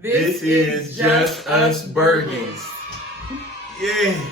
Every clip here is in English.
This is Just Us Burgers. Yeah.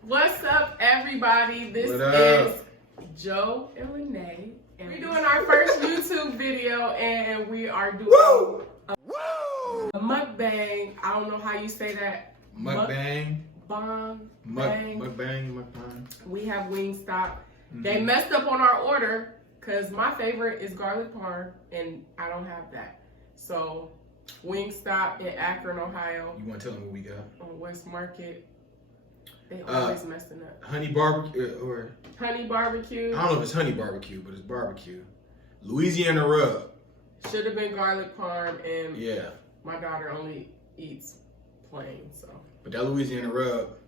What's up, everybody? This is Joe and Renee, and we're doing our first YouTube video, and we are doing a mukbang. I don't know how you say that. MUKBANG. Mukbang. MUKBANG. We have Wingstop. They messed up on our order because my favorite is garlic parm, and I don't have that. So Wingstop in Akron, Ohio. You want to tell them what we got? On West Market. They always messing up. Honey barbecue or honey barbecue. I don't know if it's honey barbecue, but it's barbecue. Louisiana rub. Should have been garlic parm, and Yeah. my daughter only eats plain, so. But that Louisiana rub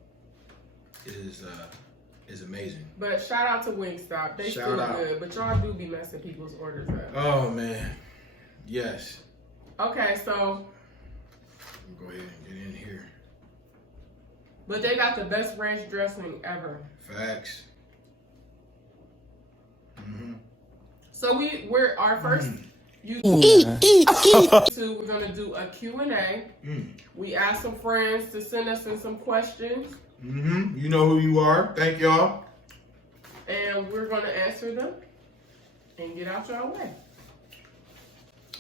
is amazing. But shout out to Wingstop. They Shout still out. good, but y'all do be messing people's orders up. Oh man. Yes. Okay, so. Go ahead and get in here. But they got the best ranch dressing ever. Facts. So we're our first YouTube. We're gonna do a Q&A. We asked some friends to send us in some questions. You know who you are. Thank y'all. And we're gonna answer them and get out y'all way.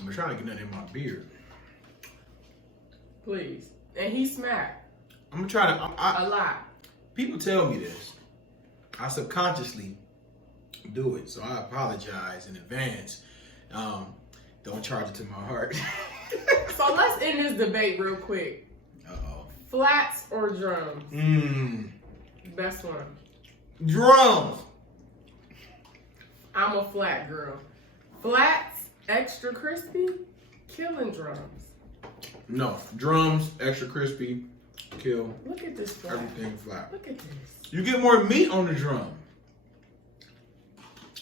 I'm trying to get nothing in my beard. Please. And he smacked. I'm trying to. A lot. People tell me this. I subconsciously do it, so I apologize in advance. Don't charge it to my heart. So let's end this debate real quick. Uh-oh. Flats or drums? Best one. Drums. I'm a flat girl. Flats, extra crispy, killing drums. No, drums, extra crispy, kill. Look at this flat. Everything flat. Look at this. You get more meat on the drum.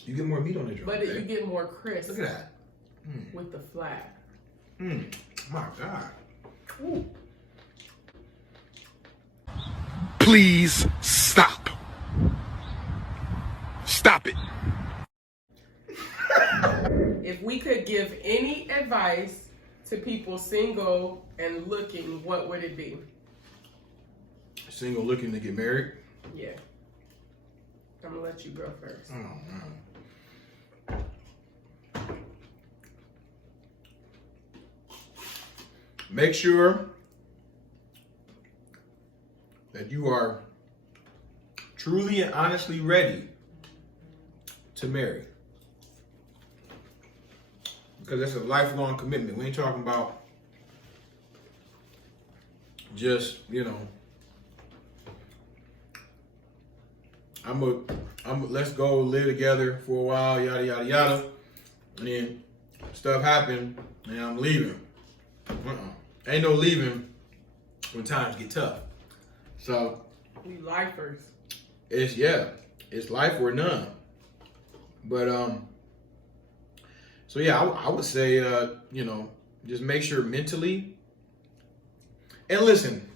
You get more meat on the drum. But you get more crisp. Look at that. With the flat. My God. Ooh. Please stop. Stop it. If we could give any advice to people single and looking, what would it be? Single looking to get married? Yeah. I'm gonna let you go first. Oh, man. Make sure that you are truly and honestly ready to marry. Because that's a lifelong commitment. We ain't talking about just, let's go live together for a while, yada, yada, yada. And then stuff happened and I'm leaving. Ain't no leaving when times get tough. So We lifers. it's life or none. But so yeah, I would say just make sure mentally. And listen,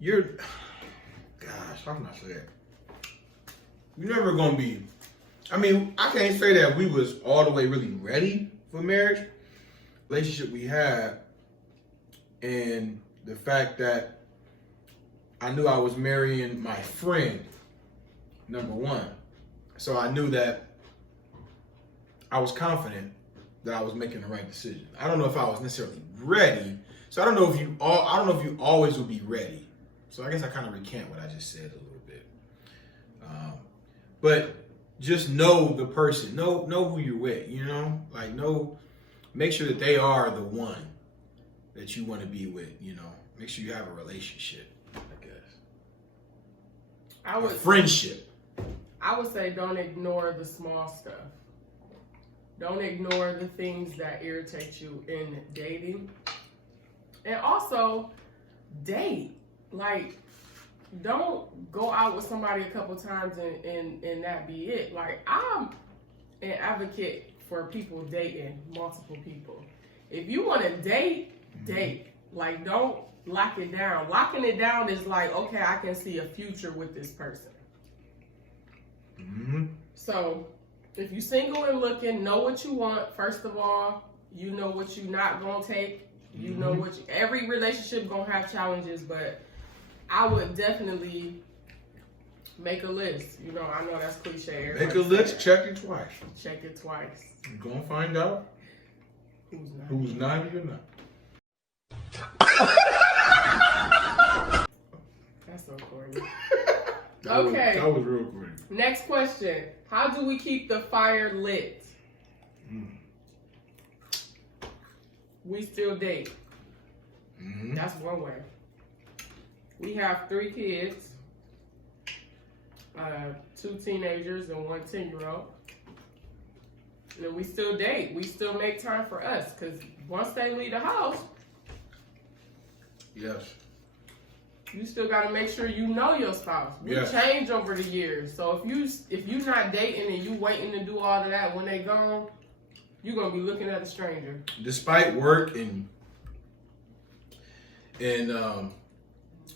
gosh, how can I say it? You're never gonna be. I mean, I can't say that we was all the way really ready for marriage. Relationship we had, and the fact that I knew I was marrying my friend, number one. So I knew that I was confident that I was making the right decision. I don't know if I was necessarily ready. So I don't know if you always will be ready. So I guess I kind of recant what I just said a little bit. But just know the person, know who you're with, you know, like make sure that they are the one that you want to be with, you know. Make sure you have a relationship, I guess. A friendship. I would say don't ignore the small stuff. Don't ignore the things that irritate you in dating. And also, date. Like, don't go out with somebody a couple times and that be it. Like, I'm an advocate for people dating multiple people. If you want to date, date. Like, don't lock it down. Locking it down is like, okay, I can see a future with this person. Mm-hmm. So, if you're single and looking, know what you want. First of all, you know what you're not gonna take. You know what every relationship gonna have challenges, but I would definitely make a list. You know, I know that's cliche. Make a list, check it twice. Check it twice. You're gonna find out who's not even not. That's so corny. Okay. That was real corny. Next question. How do we keep the fire lit? We still date. That's one way. We have 3 kids, 2 teenagers and 1 10-year-old. And we still date. We still make time for us, because once they leave the house, yes, you still got to make sure you know your spouse. We change over the years. So if you not dating and you waiting to do all of that, when they gone, you're going to be looking at a stranger. Despite work and you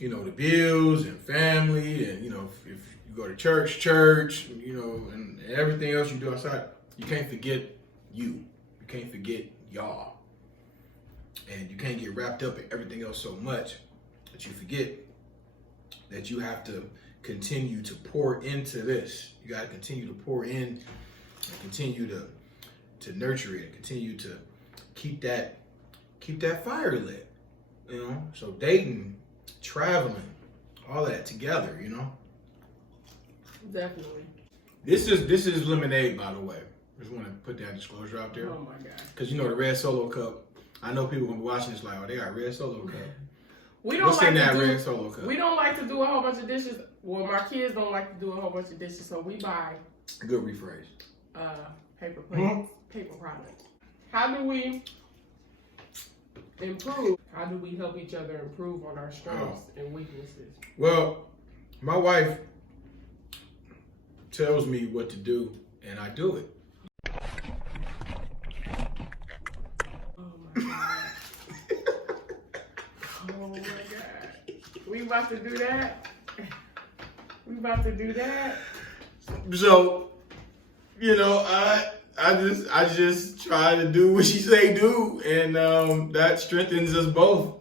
know, the bills and family, and you know, if you go to church, you know, and everything else you do outside, you can't forget you. You can't forget y'all. And you can't get wrapped up in everything else so much that you forget that you have to continue to pour into this. You got to continue to pour in and continue to nurture it, continue to keep that fire lit, you know? So dating, traveling, all that together, you know? Definitely. This is lemonade, by the way. I just want to put that disclosure out there. Oh my God. Because you know the red Solo cup, I know people gonna be watching this like, oh, they got red Solo cup. What's in that red Solo cup? We don't like to do a whole bunch of dishes. Well, my kids don't like to do a whole bunch of dishes, so we buy good rephrase. Paper plates, paper products. How do we improve? How do we help each other improve on our strengths and weaknesses? Well, my wife tells me what to do, and I do it. Oh my God. Oh my God. We about to do that? We about to do that? So, you know, I just try to do what she say do, and that strengthens us both.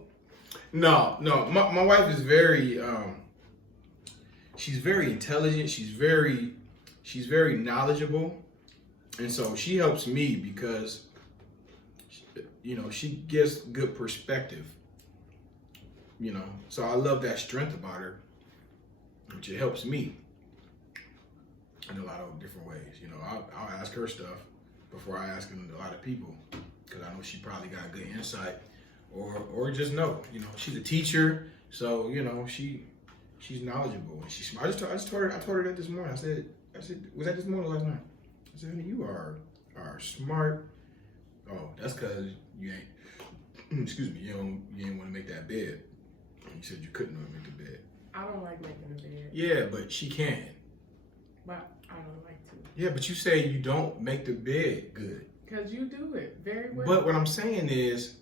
No, my wife is very she's very intelligent, she's very knowledgeable, and so she helps me because, you know, she gives good perspective, you know, so I love that strength about her, which it helps me in a lot of different ways. You know, I'll ask her stuff before I ask a lot of people, because I know she probably got good insight, or just know, you know, she's a teacher, so you know she's knowledgeable and she's smart. I told her that this morning. I said, was that this morning or last night? I said, honey, you are smart. Oh, that's because you ain't. Excuse me, you ain't want to make that bed. You said you couldn't make the bed. I don't like making the bed. Yeah, but she can. But I don't like to. Yeah, but you say you don't make the bed good. Because you do it very well. But what I'm saying is,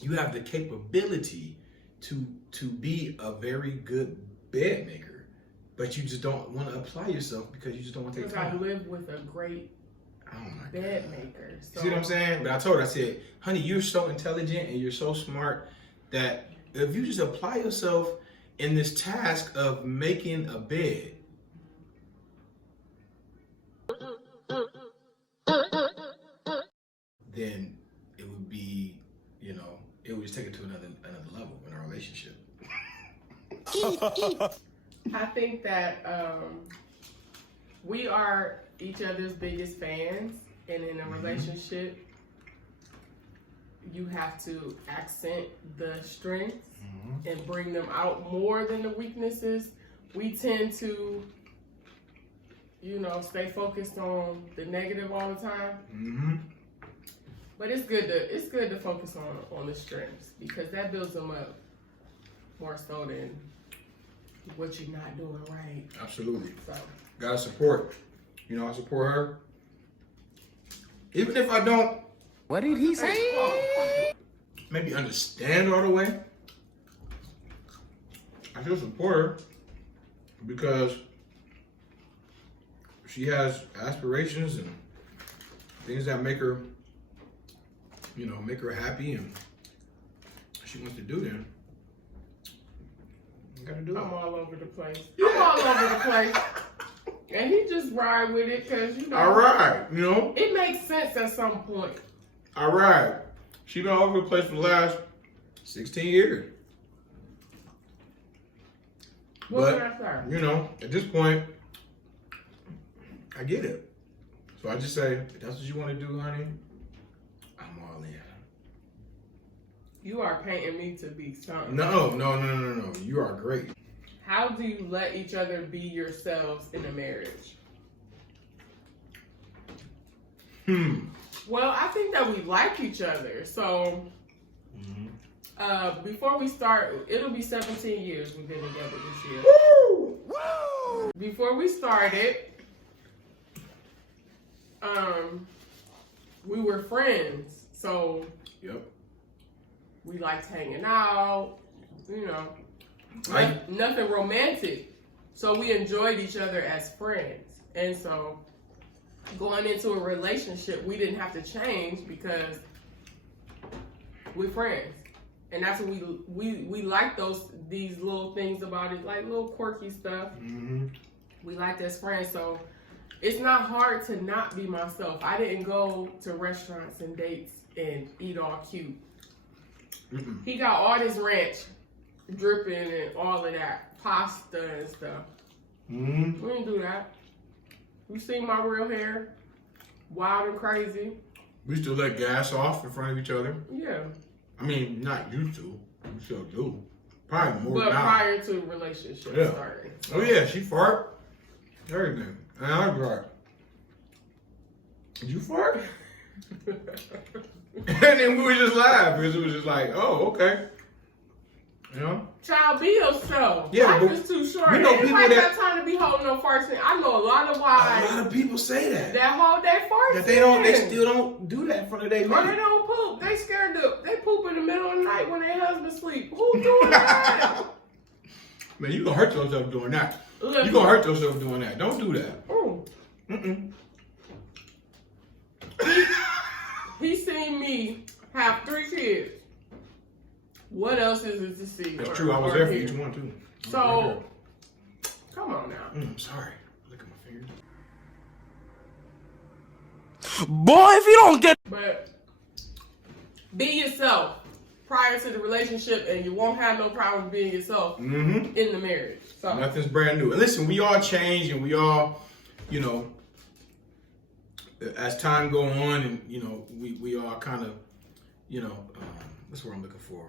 you have the capability to be a very good bed maker, but you just don't want to apply yourself because you just don't want to take time. Because I live with a great bed maker. So. See what I'm saying? But I told her, I said, honey, you're so intelligent and you're so smart that if you just apply yourself in this task of making a bed, then it would be, you know, it would just take it to another level in our relationship. I think that we are each other's biggest fans, and in a relationship, you have to accent the strengths and bring them out more than the weaknesses. We tend to, stay focused on the negative all the time. But it's good to focus on the strengths, because that builds them up more so than what you're not doing right. Absolutely. So gotta support. I support her. Even if I don't, What did he say? maybe understand all the way, I still support her because she has aspirations and things that make her, make her happy, and she wants to do them. You gotta do it. I'm all over the place. Yeah. I'm all over the place. And he just ride with it because, All right, it makes sense at some point. all right. She been all over the place for the last 16 years. What But, can I say? at this point, I get it. So I just say, if that's what you want to do, honey, I'm all in. You are painting me to be something. No. You are great. How do you let each other be yourselves in a marriage? Well, I think that we like each other. So, before we start, it'll be 17 years we've been together this year. Woo! Before we started, we were friends. So, Yep. we liked hanging out, nothing romantic. So we enjoyed each other as friends. And so going into a relationship, we didn't have to change because we're friends. And that's what we like these little things about it, like little quirky stuff. We liked as friends. So it's not hard to not be myself. I didn't go to restaurants and dates and eat all cute. He got all this ranch dripping and all of that pasta and stuff. We didn't do that. You see my real hair, wild and crazy. We still let gas off in front of each other. Yeah, I mean, not used to. We still do. Probably more but now. prior to relationship starting. Oh yeah, she fart. Everything. And I fart. Did you fart? And then we would just laugh because it was just like, oh, okay. Child, be yourself. Yeah, Life but is too short. we know people Anybody that- got time to be holding no farts in. I know a lot of A wives lot of people say that. that hold their farts That they in. still don't do that in front of their Or they man. don't poop. They scared they poop in the middle of the night when their husband sleep. Who's doing that? Man, you gonna hurt yourself doing that. Look, You gonna hurt yourself doing that. Don't do that. ooh. Mm-mm. He seen me have 3 kids. What else is it to see? That's or- true. I was or there for hear? each one too. So, come on now. I'm sorry. Look at my fingers. Boy, if you don't get But be yourself prior to the relationship, and you won't have no problem being yourself in the marriage. So Nothing's brand new. And listen, we all change, and we all, as time go on, and we all kind of, what's what I'm looking for?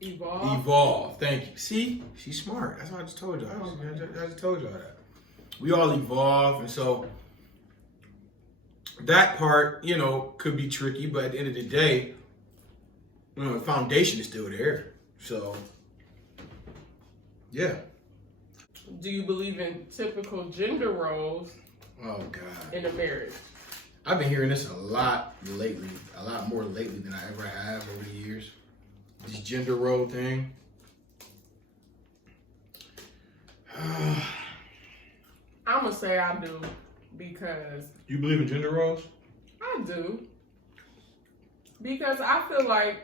Evolve. Thank you. See, she's smart. That's what I just told y'all. I just told y'all that. We all evolve, and so that part, could be tricky, but at the end of the day, the foundation is still there. So, yeah. do you believe in typical gender roles Oh God. in a marriage? I've been hearing this a lot lately, a lot more lately than I ever have over the years. This gender role thing. I'm gonna say I do because You believe in gender roles? I do. Because I feel like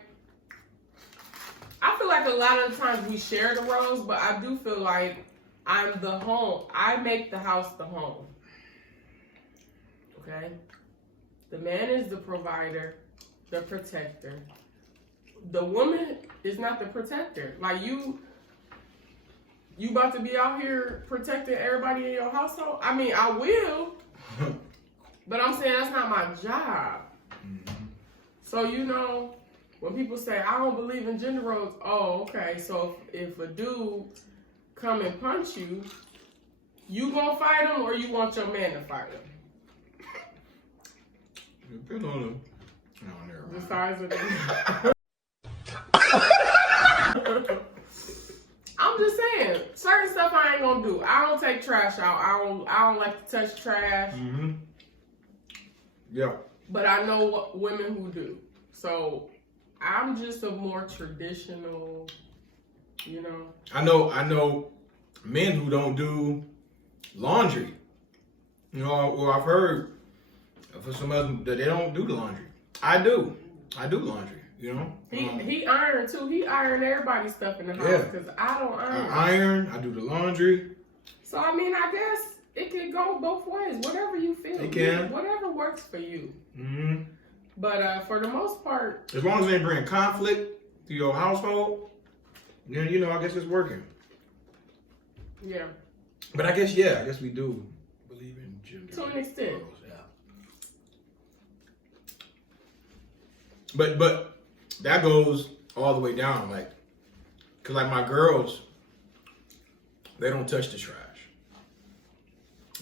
a lot of the times we share the roles, but I do feel like I'm the home. I make the house the home. Okay? The man is the provider, the protector. The woman is not the protector. Like you You about to be out here protecting everybody in your household? I mean, I will, but I'm saying that's not my job. Mm-hmm. So, you know, when people say, I don't believe in gender roles, oh, okay. So if a dude come and punch you, you gonna fight him or you want your man to fight him? Depends on him. No, never mind. The size of the I'm just saying, certain stuff I ain't gonna do. I don't take trash out. I don't like to touch trash. Mm-hmm. Yeah. But I know what women who do. So I'm just a more traditional, you know. I know men who don't do laundry. You know, or I've heard for some others that they don't do the laundry. I do laundry, you know. He iron too. He iron everybody's stuff in the house because I don't iron. I iron. I do the laundry. So I mean, I guess it can go both ways. Whatever you feel. It can. Whatever works for you. Mm-hmm. But for the most part, as long as they bring conflict to your household, then you know I guess it's working. Yeah. But I guess we do believe in gender to an extent. roles, yeah. But that goes all the way down, like, cause like my girls, they don't touch the trash.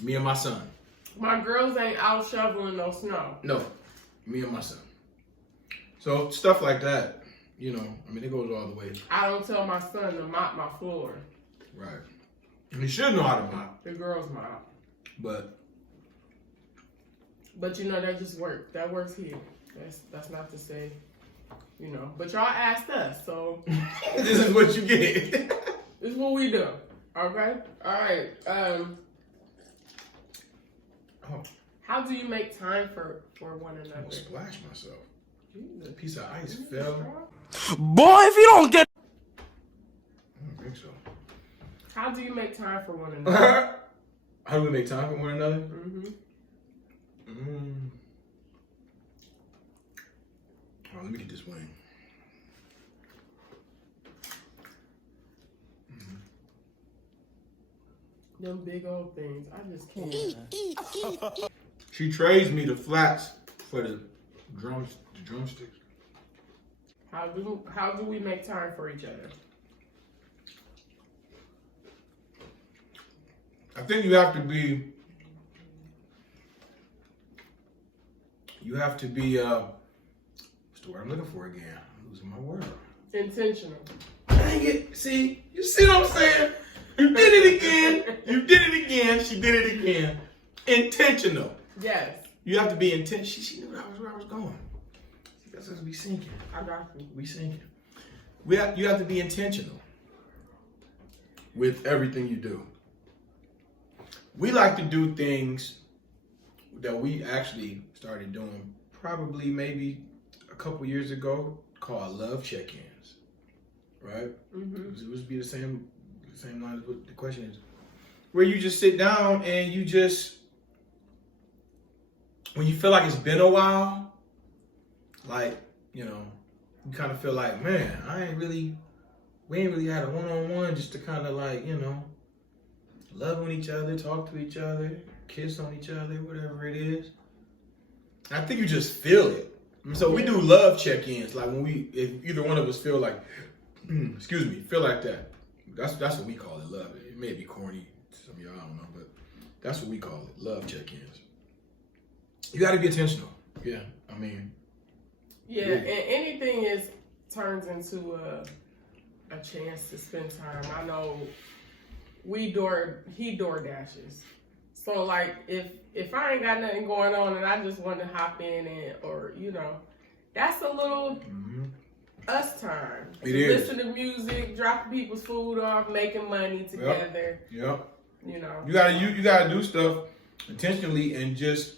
Me and my son. My girls ain't out shoveling no snow. No, me and my son. So stuff like that, you know, I mean, it goes all the way. I don't tell my son to mop my floor. Right. He should know how to mop. The girls mop. But you know, that just works. That works here. That's not to say, you know. But y'all asked us, so this is what you get. This is what we do. Okay? All right. How do you make time for one I'm another? gonna splash myself. Jesus. A piece of ice fell. Boy, if you don't get... I don't think so. How do you make time for one another? How do we make time for one another? Mm-hmm. Oh, let me get this wing. Them big old things. I just can't. She trades me the flats for the drumsticks. How do we make time for each other? I think you have to be what's the word I'm looking for again? I'm losing my word. Intentional. Dang it. See? You see what I'm saying? You did it again. You did it again. She did it again. Intentional. Yes. You have to be intentional. She knew where I was going. See, that's us be sinking. I got you. We sinking. You have to be intentional with everything you do. We like to do things that we actually started doing probably maybe a couple years ago called love check-ins, right? Mm-hmm. It would be the same line as what the question is. Where you just sit down and you just, when you feel like it's been a while, like, you know, you kind of feel like, man, we ain't really had a one-on-one just to kind of like, you know, love on each other, talk to each other, kiss on each other, whatever it is. I think you just feel it. So we do love check-ins, like if either one of us feel like, feel like that. That's what we call it, love. It may be corny to some of y'all, I don't know, but that's what we call it, love check-ins. You got to be intentional. Yeah, I mean. Yeah, and anything turns into a chance to spend time. I know he door dashes. So like if I ain't got nothing going on and I just want to hop in or you know, that's a little us time. It to is. Listen to music, dropping people's food off, making money together. Yep. You know. You gotta do stuff intentionally and just,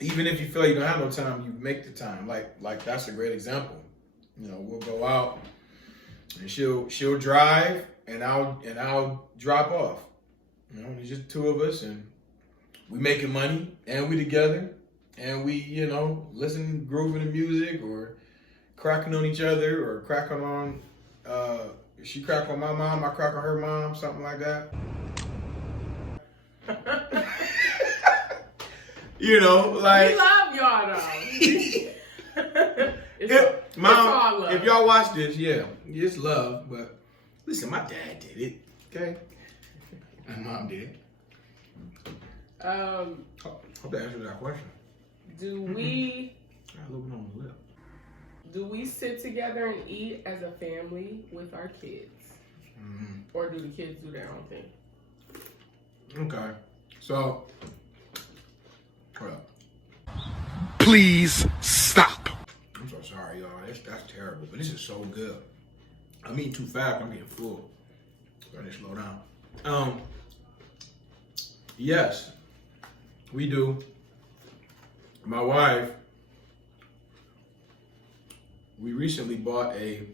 even if you feel like you don't have no time, you make the time. Like that's a great example. You know, we'll go out and she'll drive and I'll drop off. You know, it's just two of us and we making money and we together and we, you know, grooving to music or cracking on each other or cracking on She crack on my mom, I crack on her mom, something like that. You know, like we love y'all though. Mom, if y'all watch this, yeah, it's love. But listen, my dad did it. Okay, my mom did it. Hope that answers that question. Do we? Got a little bit on the lip. Do we sit together and eat as a family with our kids, or do the kids do their own thing? Okay, so hold up. Please stop. I'm so sorry, y'all. That's terrible, but this is so good. I'm eating too fast. I'm getting full. So I need to slow down. Yes, we do. My wife, we recently bought a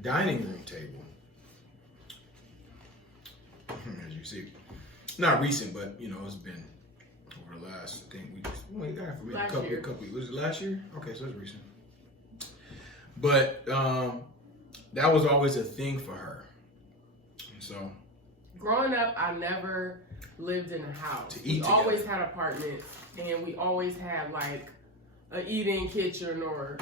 dining room table. As you see, not recent, but you know, it's been over the last, I think we got it for maybe a couple. Was it last year? Okay, so it's recent. But that was always a thing for her. And so, growing up, I never lived in a house. We always had apartments, and we always had like a eat-in kitchen, or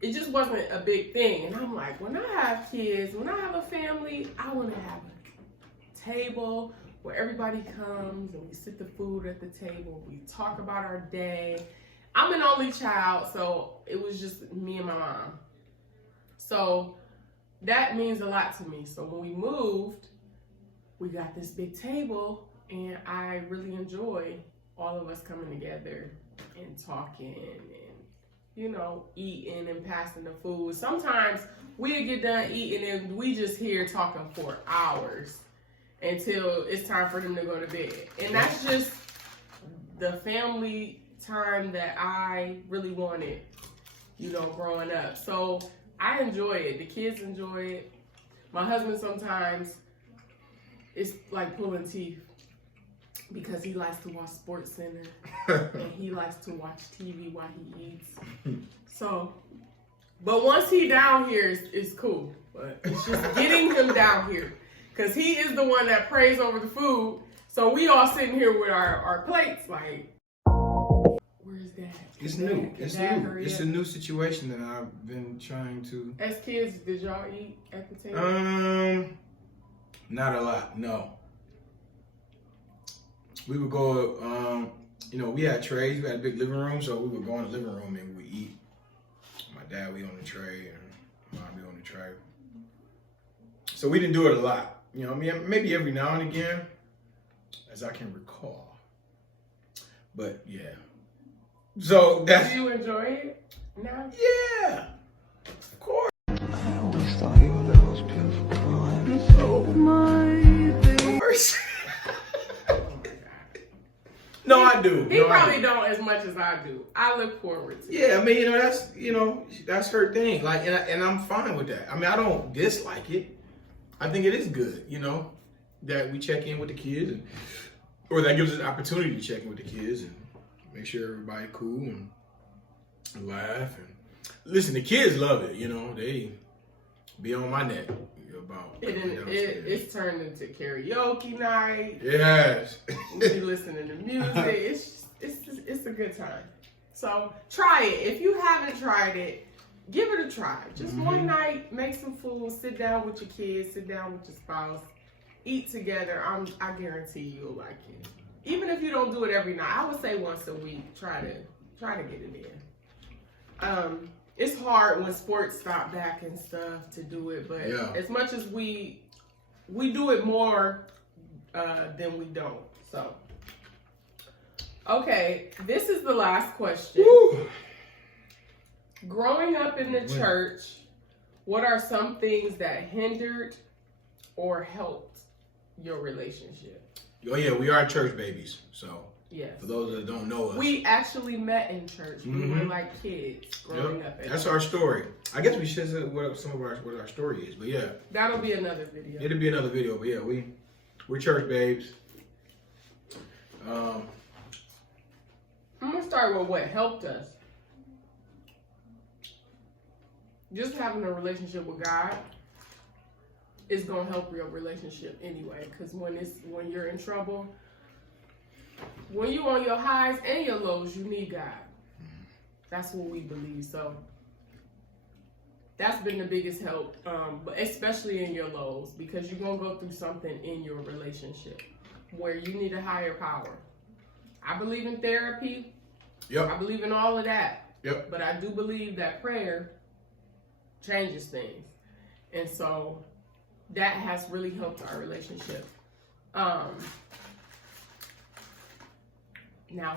it just wasn't a big thing. And I'm like, when I have kids, when I have a family, I want to have a table where everybody comes and we sit the food at the table. We talk about our day. I'm an only child, so it was just me and my mom. So that means a lot to me. So when we moved, we got this big table, and I really enjoy all of us coming together and talking and, you know, eating and passing the food. Sometimes we'll get done eating and we just here talking for hours until it's time for them to go to bed. And that's just the family time that I really wanted, you know, growing up. So I enjoy it. The kids enjoy it. My husband sometimes, it's like pulling teeth because he likes to watch Sports Center and he likes to watch TV while he eats. So, but once he down here, it's cool. But it's just getting him down here because he is the one that prays over the food. So we all sitting here with our plates like, where's Dad? It's new. It's new. It's a new situation that I've been trying to. As kids, did y'all eat at the table? Not a lot. No. We would go. You know, we had trays. We had a big living room, so we would go in the living room and we eat. My dad, we on the tray, and mom, we on the tray. So we didn't do it a lot. You know, I mean, maybe every now and again, as I can recall. But yeah. So that's. Do you enjoy it now? Yeah, of course. I always thought you were the most beautiful girl I ever saw. Of course. No, I do. He probably don't as much as I do. I look forward to it. Yeah, I mean, that's her thing. Like, and I'm fine with that. I mean, I don't dislike it. I think it is good, you know, that we check in with the kids, or that gives us an opportunity to check in with the kids and make sure everybody cool and laugh. And listen, the kids love it. You know, they be on my neck about it's turned into karaoke night. Yes. We be listening to music. It's a good time. So try it. If you haven't tried it, give it a try. Just one night, make some food, sit down with your kids, sit down with your spouse, eat together. I guarantee you'll like it. Even if you don't do it every night, I would say once a week, try to get it in. It's hard when sports stop back and stuff to do it, but as much as we do it more than we don't. So, okay, this is the last question. Woo. Growing up in the church, what are some things that hindered or helped your relationship? Oh yeah, we are church babies, so. Yes. For those that don't know us. We actually met in church. We were like kids growing up. That's our story. I guess we should say what our story is, but yeah. That'll be another video. It'll be another video, but yeah, we're church babes. I'm gonna start with what helped us. Just having a relationship with God it's gonna help your relationship anyway. Because when you're in trouble, when you on your highs and your lows, you need God. That's what we believe. So that's been the biggest help, but especially in your lows, because you're gonna go through something in your relationship where you need a higher power. I believe in therapy. Yep. I believe in all of that. Yep. But I do believe that prayer changes things. And so that has really helped our relationship. Now,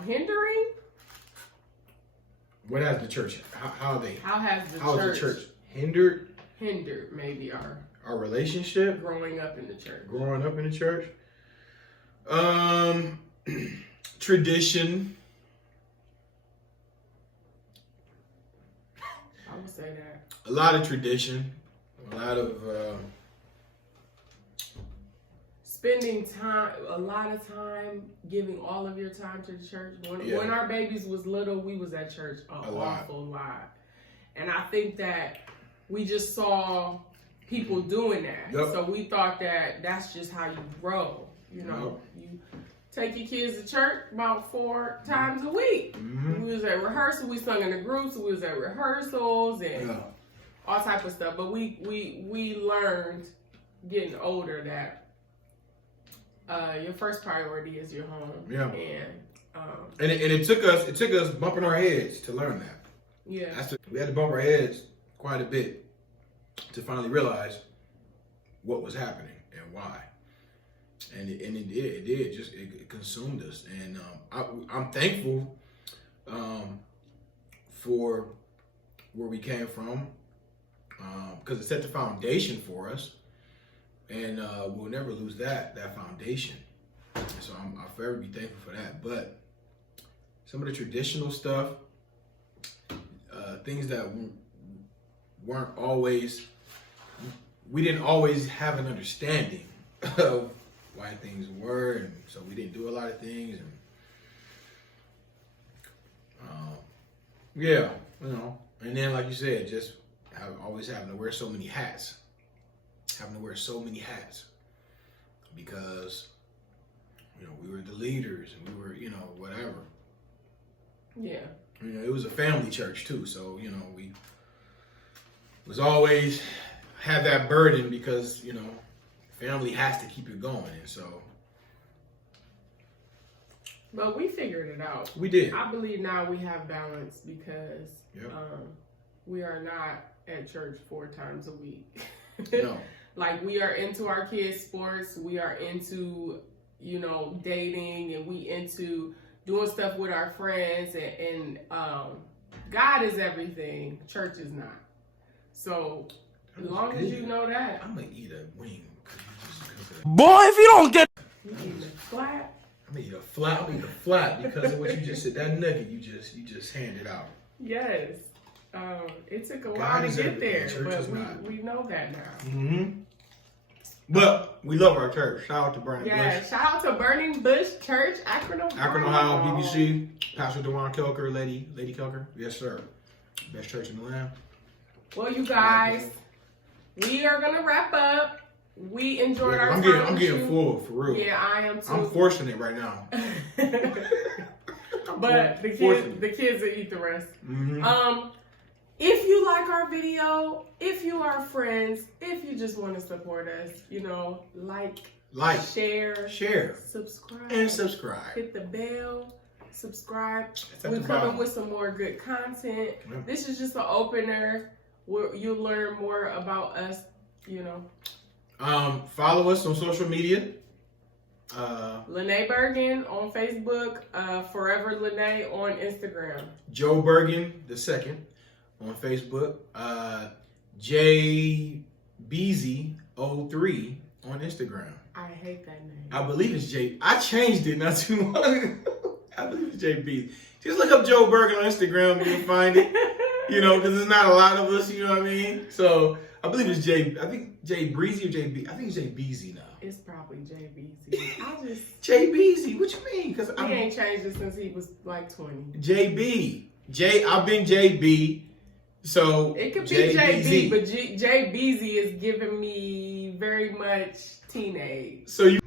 hindering. What has the church? How has the church hindered maybe our relationship? Growing up in the church. Tradition. I would say that. A lot of tradition. A lot of spending time, a lot of time, giving all of your time to the church. When our babies was little, we was at church an awful lot. And I think that we just saw people doing that. Yep. So we thought that that's just how you grow. You know, you take your kids to church about 4 times a week. Mm-hmm. We was at rehearsal, we sung in the groups, we was at rehearsals and all type of stuff. But we learned getting older that your first priority is your home. Yeah. And it took us bumping our heads to learn that. Yeah. We had to bump our heads quite a bit to finally realize what was happening and why. And it consumed us. And I'm thankful for where we came from, because it set the foundation for us. And we'll never lose that foundation. So I'll forever be thankful for that. But some of the traditional stuff, things that weren't always, we didn't always have an understanding of why things were, and so we didn't do a lot of things. And and then like you said, just always having to wear so many hats. Because we were the leaders and we were whatever. Yeah. It was a family church too, so we was always have that burden because family has to keep it going, and so. But we figured it out. We did. I believe now we have balance because we are not at church 4 times a week. No. Like, we are into our kids' sports. We are into, dating, and we into doing stuff with our friends. And God is everything. Church is not. So, as long as you know that. I'm going to eat a wing. Boy, if you don't get... You eating a flat? I'm going to eat a flat. I'm going to eat a flat because of what you just said. That nugget you just handed out. Yes. It took a while to get there, but we know that now. Mm-hmm. But we love our church. Shout out to Burning Bush. Yeah, shout out to Burning Bush Church, Akron, Ohio, BBC, Pastor DeJuan Kelker, Lady Kelker. Yes, sir. Best church in the land. Well, you guys, we are gonna wrap up. We enjoyed our time. I'm getting full, for real. Yeah, I am too. I'm forcing it right now. But the kids will eat the rest. Mm-hmm. If you like our video, if you are friends, if you just want to support us, like, share, subscribe, hit the bell, subscribe. We're coming with some more good content. Yeah. This is just an opener where you'll learn more about us, Follow us on social media. Lene Bergen on Facebook, Forever Lene on Instagram. Joe Bergen II on Facebook. JBeezy03 on Instagram. I hate that name. I believe it's J. I changed it not too long ago. I believe it's JB. Just look up Joe Bergen on Instagram and you'll find it. Because there's not a lot of us, you know what I mean? So I believe it's I think Jay Breezy or JB. I think it's Jay Beezy now. It's probably Jay Beezy. Jay Beezy. What you mean? Because he ain't changed it since he was like 20. JB. I've been JB. So it could be JB, but Jay Beezy is giving me very much teenage. So you.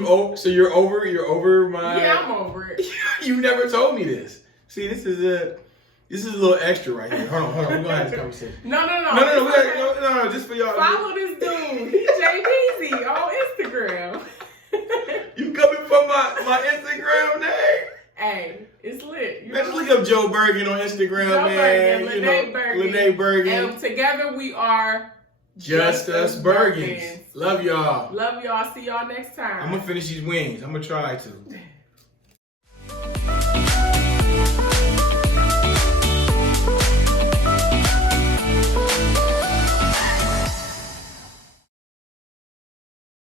Oh, so you're over my. Yeah, I'm over it. You never told me this. See, this is a little extra right here. Hold on. We're gonna have this conversation. No. No, just for y'all. Follow this dude. He JBZ on Instagram. You coming from my Instagram name? Hey, it's lit. You Let's know? look up Joe Bergen on Instagram, Joe man. Bergen, Lene Bergen. Bergen. And together we are Just Us Bergens. Love y'all. Love y'all. See y'all next time. I'm gonna finish these wings. I'm gonna try to.